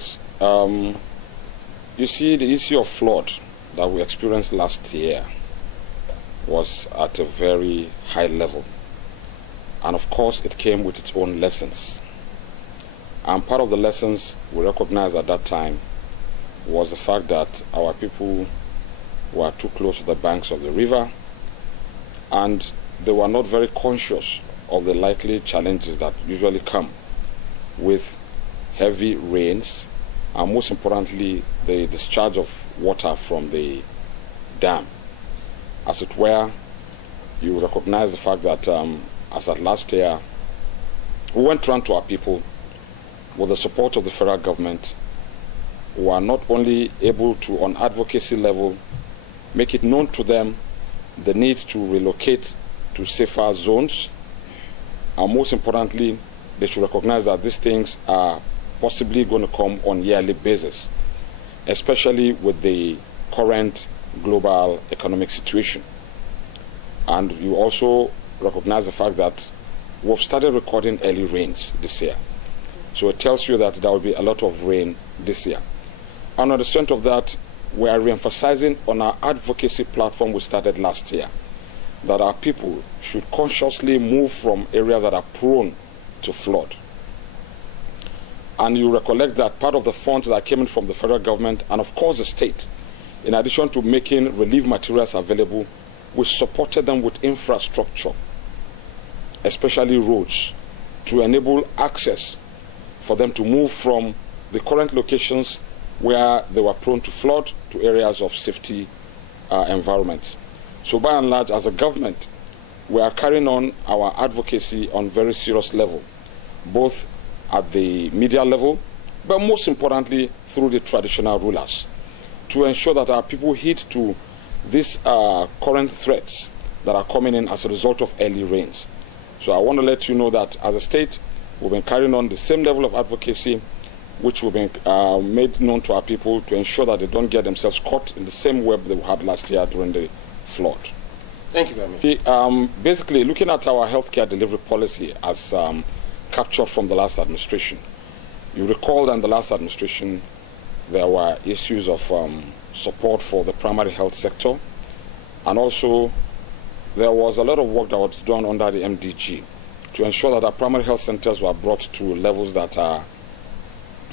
Yes. You see, the issue of flood that we experienced last year was at a very high level. And of course, it came with its own lessons. And part of the lessons we recognized at that time was the fact that our people were too close to the banks of the river, and they were not very conscious of the likely challenges that usually come with heavy rains, and most importantly, the discharge of water from the dam. As it were, you recognize the fact that as at last year, we went round to our people with the support of the federal government, who are not only able to, on advocacy level, make it known to them the need to relocate to safer zones, and most importantly, they should recognize that these things are possibly going to come on a yearly basis, especially with the current global economic situation. And you also recognize the fact that we've started recording early rains this year. So it tells you that there will be a lot of rain this year. And on the strength of that, we are re-emphasizing on our advocacy platform we started last year that our people should consciously move from areas that are prone to flood. And you recollect that part of the funds that came in from the federal government and of course the state, in addition to making relief materials available, we supported them with infrastructure, especially roads, to enable access for them to move from the current locations where they were prone to flood to areas of safety environments. So by and large, as a government, we are carrying on our advocacy on very serious level, both at the media level, but most importantly through the traditional rulers, to ensure that our people heed to these current threats that are coming in as a result of early rains. So I want to let you know that as a state, we've been carrying on the same level of advocacy which will be made known to our people to ensure that they don't get themselves caught in the same web they had last year during the flood. Thank you very much. Basically, looking at our healthcare delivery policy as captured from the last administration, you recall that in the last administration there were issues of support for the primary health sector, and also there was a lot of work that was done under the MDG to ensure that our primary health centers were brought to levels that are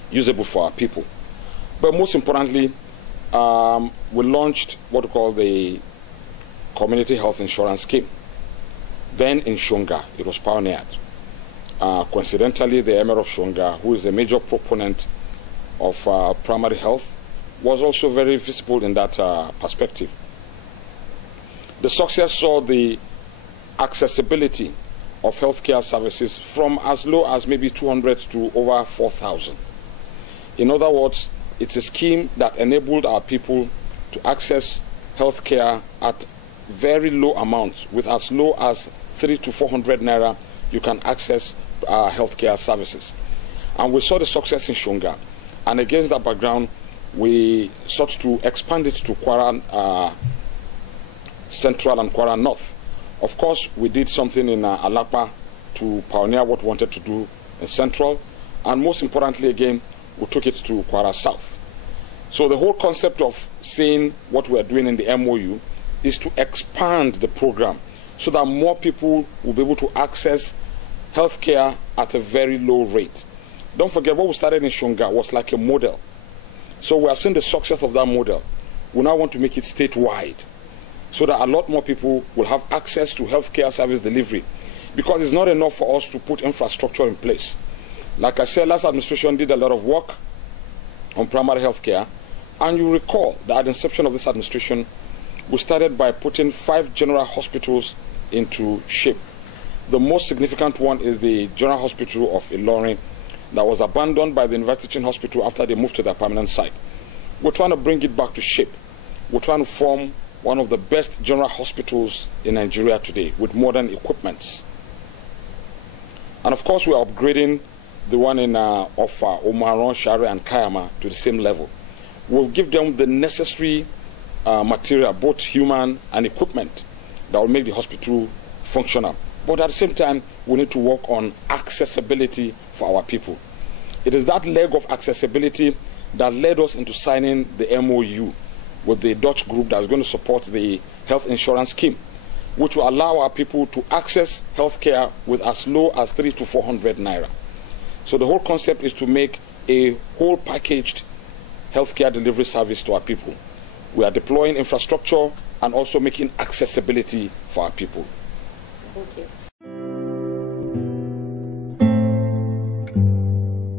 usable for our people. But most importantly, we launched what we call the Community Health Insurance Scheme. Then in Shonga, it was pioneered. Coincidentally, the Emir of Shonga, who is a major proponent of primary health, was also very visible in that perspective. The success saw the accessibility of healthcare services from as low as maybe 200 to over 4,000. In other words, it's a scheme that enabled our people to access healthcare at very low amounts. With as low as 300 to 400 naira, you can access healthcare services. And we saw the success in Shonga. And against that background, we sought to expand it to Kwara Central and Kwara North. Of course, we did something in Alapa to pioneer what we wanted to do in Central. And most importantly, again, we took it to Kwara South. So the whole concept of saying what we are doing in the MOU is to expand the program so that more people will be able to access healthcare at a very low rate. Don't forget, what we started in Shonga was like a model. So we are seeing the success of that model. We now want to make it statewide so that a lot more people will have access to healthcare service delivery, because it's not enough for us to put infrastructure in place. Like I said, last administration did a lot of work on primary health care, and you recall that at the inception of this administration, we started by putting 5 general hospitals into shape. The most significant one is the General Hospital of Ilorin that was abandoned by the University Teaching Hospital after they moved to their permanent site. We're trying to bring it back to shape. We're trying to form one of the best general hospitals in Nigeria today with modern equipments. And of course, we're upgrading the one in Omaron, Share, and Kayama to the same level. We'll give them the necessary material, both human and equipment, that will make the hospital functional. But at the same time, we need to work on accessibility for our people. It is that leg of accessibility that led us into signing the MOU with the Dutch group that is going to support the health insurance scheme, which will allow our people to access healthcare with as low as 300 to 400 naira. So the whole concept is to make a whole packaged healthcare delivery service to our people. We are deploying infrastructure and also making accessibility for our people. Thank you.